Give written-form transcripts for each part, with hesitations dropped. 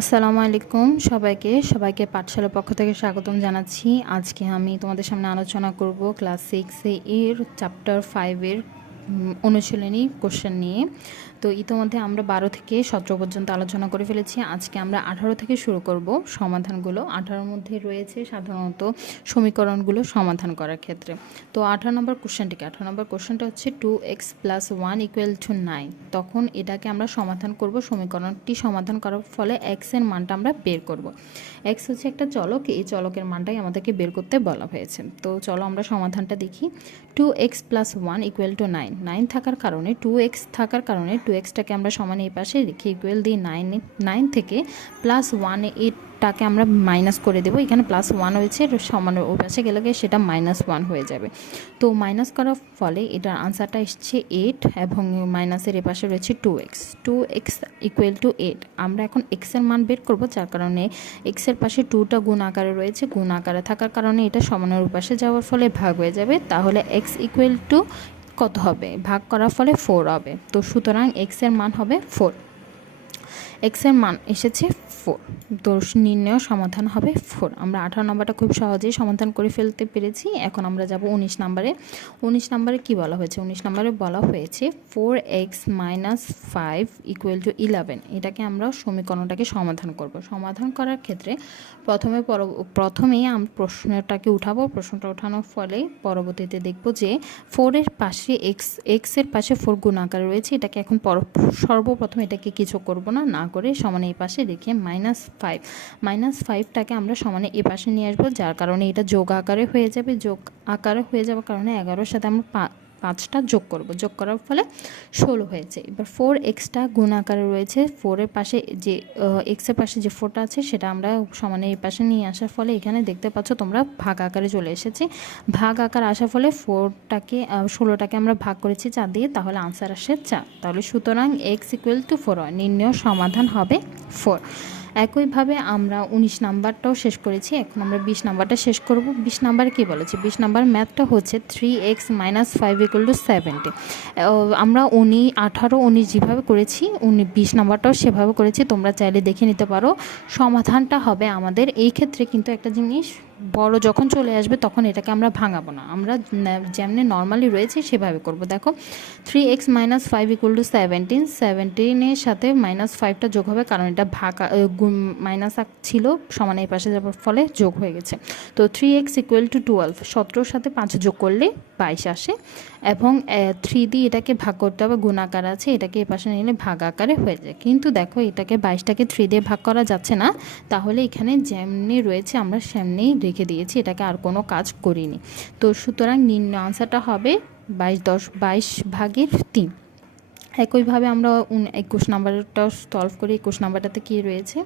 আসসালামু আলাইকুম সবাইকে পাঠশালার পক্ষ থেকে স্বাগতম জানাচ্ছি। আজকে আমি তোমাদের সামনে আলোচনা করব ক্লাস 6 এর চ্যাপ্টার 5 এর অনুশীলনী কোশ্চেন নিয়ে। তো ইতিমধ্যে আমরা 12 থেকে 17 পর্যন্ত আলোচনা করে ফেলেছি। আজকে আমরা 18 থেকে শুরু করব সমাধানগুলো। 18 মধ্যে রয়েছে সাধারণত সমীকরণগুলো সমাধান করার ক্ষেত্রে। তো 18 নম্বর কোশ্চেনটা হচ্ছে 2x + 1 = 9। তখন এটাকে আমরা সমাধান করব। সমীকরণটি সমাধান করার ফলে x এর মানটা আমরা বের করব। x হচ্ছে একটা চলক, এই চলকের মানটাই আমাদেরকে বের করতে বলা হয়েছে। তো চলো আমরা সমাধানটা দেখি। 2x + 1 = 9। 9 থাকার কারণে 2x থাকার কারণে 2xটাকে আমরা সমান এই পাশে রেখে ইকুয়াল দিয়ে 9 থেকে +1 এটাকে আমরা মাইনাস করে দেবো। এখানে +1 হয়েছে, সমান ওই পাশে গেলে সেটা -1 হয়ে যাবে। তো মাইনাস করার ফলে এটার আনসারটা এসছে 8 এবং মাইনাসের এ পাশে রয়েছে 2x = 8। আমরা এখন x এর মান বের করব, যার কারণে x এর পাশে 2টা গুণ আকারে রয়েছে। গুণ আকারে থাকার কারণে এটা সমানের পাশে যাওয়ার ফলে ভাগ হয়ে যাবে। তাহলে x = কত হবে? ভাগ করার ফলে 4 হবে। তো সুতরাং x এর মান হবে 4। x এর মান এসেছে 4। তো নির্ণয় সমাধান হবে 4। আমরা 18 নম্বরটা খুব সহজেই সমাধান করে ফেলতে পেরেছি। এখন আমরা যাব 19 নম্বরে। 19 নম্বরে কি বলা হয়েছে? 19 নম্বরে বলা হয়েছে 4x - 5 = 11। এটাকে আমরা সমীকরণটাকে সমাধান করব। সমাধান করার ক্ষেত্রে প্রথমেই আমরা প্রশ্নটাকে উঠাবো। প্রশ্নটা ওঠানোর ফলে পরবর্তীতে দেখব যে 4 এর পাশে x এর পাশে 4 গুণ আকারে রয়েছে। এটাকে এখন সর্বপ্রথম এটাকে কিছু করব না করে সমানে এই পাশে রেখে -5টাকে আমরা সমানে এ পাশে নিয়ে আসবো, যার কারণে এটা যোগ আকারে হয়ে যাবে। যোগ আকারে হয়ে যাওয়ার কারণে 11-এর সাথে আমরা 5টা যোগ করব। যোগ করার ফলে 16 হয়েছে। এবার 4xটা গুণ আকারে রয়েছে। 4-এর পাশে যে x এর পাশে যে 4টা আছে সেটা আমরা সমানে এই পাশে নিয়ে আসার ফলে এখানে দেখতে পাচ্ছ তোমরা ভাগ আকারে চলে এসেছে। ভাগ আকার আসার ফলে 16টাকে আমরা ভাগ করেছি 4 দিয়ে, তাহলে আনসার আসে 4। তাহলে সুতরাং x = 4 হয়। নির্ণয় সমাধান হবে 4। একইভাবে আমরা 19 নাম্বারটাও শেষ করেছি। এখন আমরা 20 নাম্বারটা শেষ করব। 20 নাম্বারে কী বলেছে? 20 নাম্বার ম্যাথটা হচ্ছে 3x - 5 = 70। আমরা 18, 19 যেভাবে করেছি 20 নাম্বারটাও সেভাবে করেছি। তোমরা চাইলে দেখে নিতে পারো। সমাধানটা হবে আমাদের এই ক্ষেত্রে কিন্তু একটা জিনিস, বড় যখন চলে আসবে তখন এটাকে আমরা ভাঙাবো না, আমরা যেমনি নর্মালি রয়েছে সেভাবে করব। দেখো 3x - 5 = 17। 17-এর সাথে -5টা যোগ হবে, কারণ এটা মাইনাস ছিল, সমান এই পাশে যাওয়ার ফলে যোগ হয়ে গেছে। তো 3x = 12। 17-এর সাথে 5 যোগ করলে 22 আসে এবং 3 দিয়ে এটাকে ভাগ করতে হবে। গুণ আকার আছে, এটাকে এ পাশে নিলে ভাগ আকারে হয়ে যায়। কিন্তু দেখো এটাকে 22টাকে 3 দিয়ে ভাগ করা যাচ্ছে না, তাহলে এখানে যেমনি রয়েছে আমরা সেমনিই রেখে দিয়েছি, এটাকে আর কোনো কাজ করিনি। তো সুতরাং নির্ণয় আনসারটা হবে 22/3। একইভাবে আমরা 21 নাম্বারটা সলভ করি। 21 নাম্বারটাতে কী রয়েছে?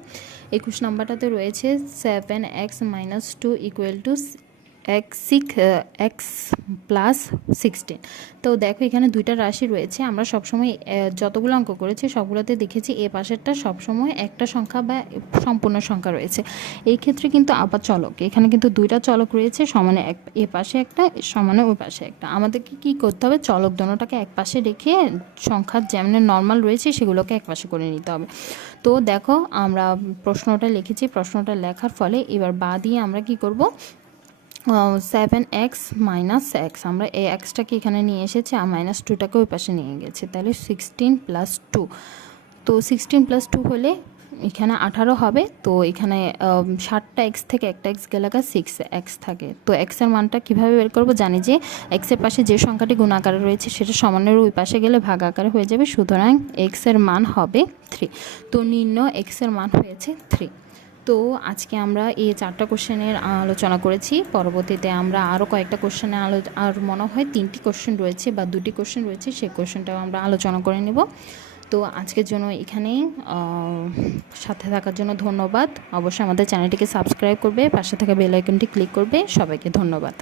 21 নাম্বারটাতে রয়েছে 7x - 2 = x + 16। তো দেখো এখানে দুইটা রাশি রয়েছে। আমরা সবসময় যতগুলো অঙ্ক করেছি সবগুলোতে দেখেছি এ পাশেরটা সবসময় একটা সংখ্যা বা সম্পূর্ণ সংখ্যা রয়েছে। এই ক্ষেত্রে কিন্তু আবার চলক, এখানে কিন্তু দুইটা চলক রয়েছে, সমানে এ পাশে একটা, সমানে ওই পাশে একটা। আমাদেরকে কি করতে হবে? চলক দোনোটাকে এক পাশে রেখে সংখ্যা যেমন নর্মাল রয়েছে সেগুলোকে এক পাশে করে নিতে হবে। তো দেখো আমরা প্রশ্নটা লিখেছি। প্রশ্নটা লেখার ফলে এবার বা দিয়ে আমরা কি করব? 7x - x, আমরা এই এক্সটাকে এখানে নিয়ে এসেছি আর -2টাকে ওই পাশে নিয়ে গেছে, তাহলে 16 + 2। তো 16 + 2 হলে এখানে 18 হবে। তো এখানে 7টা x থেকে একটা x গেলে 6x থাকে। তো x এর মানটা কীভাবে বের করব? জানি যে x এর পাশে যে সংখ্যাটি গুণ আকারে রয়েছে সেটা সমানের ওই পাশে গেলে ভাগ আকারে হয়ে যাবে। সুতরাং x এর মান হবে 3। তো নির্ণয় x এর মান হয়েছে 3। তো আজকে আমরা এই 4টা কোশ্চেনের আলোচনা করেছি। পরবর্তীতে আমরা আরও কয়েকটা কোশ্চেনে আর মনে হয় 3টি কোশ্চেন রয়েছে বা 2টি কোশ্চেন রয়েছে, সেই কোশ্চেনটাও আমরা আলোচনা করে নেব। তো আজকের জন্য এখানেই, সাথে থাকার জন্য ধন্যবাদ। অবশ্যই আমাদের চ্যানেলটিকে সাবস্ক্রাইব করবে, পাশে থাকা বেল আইকনটি ক্লিক করবে। সবাইকে ধন্যবাদ।